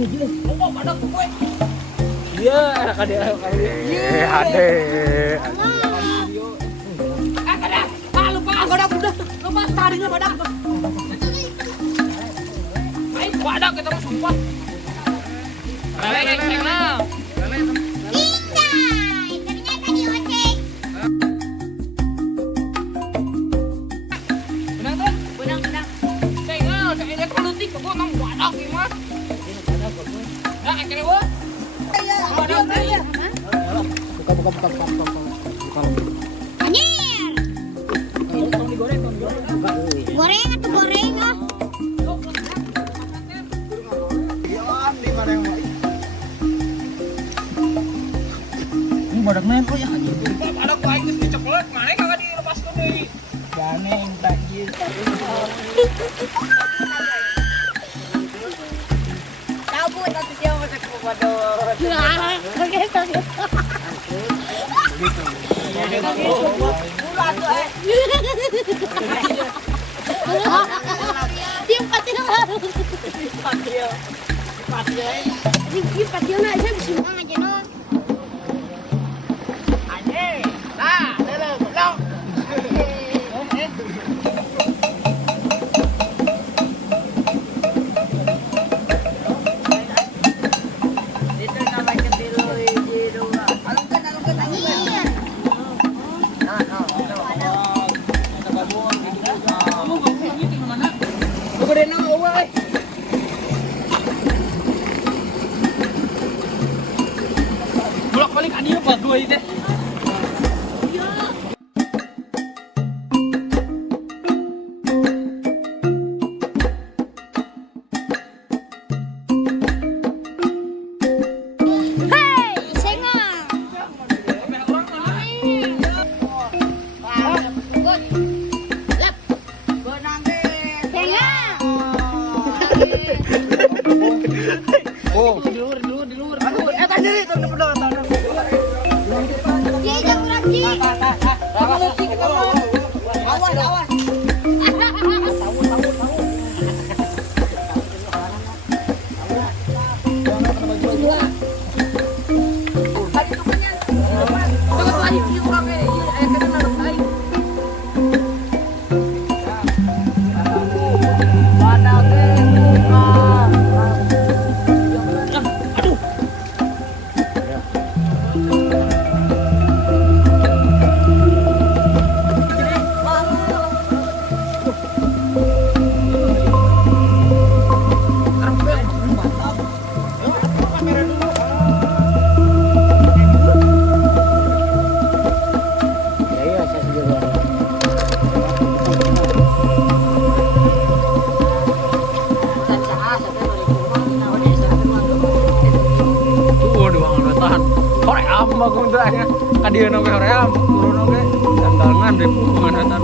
Iya, ada. Ade. Lupa, badak udah. Lupa tadinya badak. Ayo badak kita mau sumpah. Lele, lah. Buka. Anjir. Goreng atau goreng ah? Ini badak nempo ya. Badak lain di coklat, mana kagak dilepas tuh deui. Ganeng banjir. Cabut atau dia masak bodoh. Dia patil na saya bisa aja no. Bolak-balik adieu bagus itu. Oh, di luar. Tadi Dia jangan lagi. Awas. Kadieu na we hoream, turun oge, dandangan deh penganatan.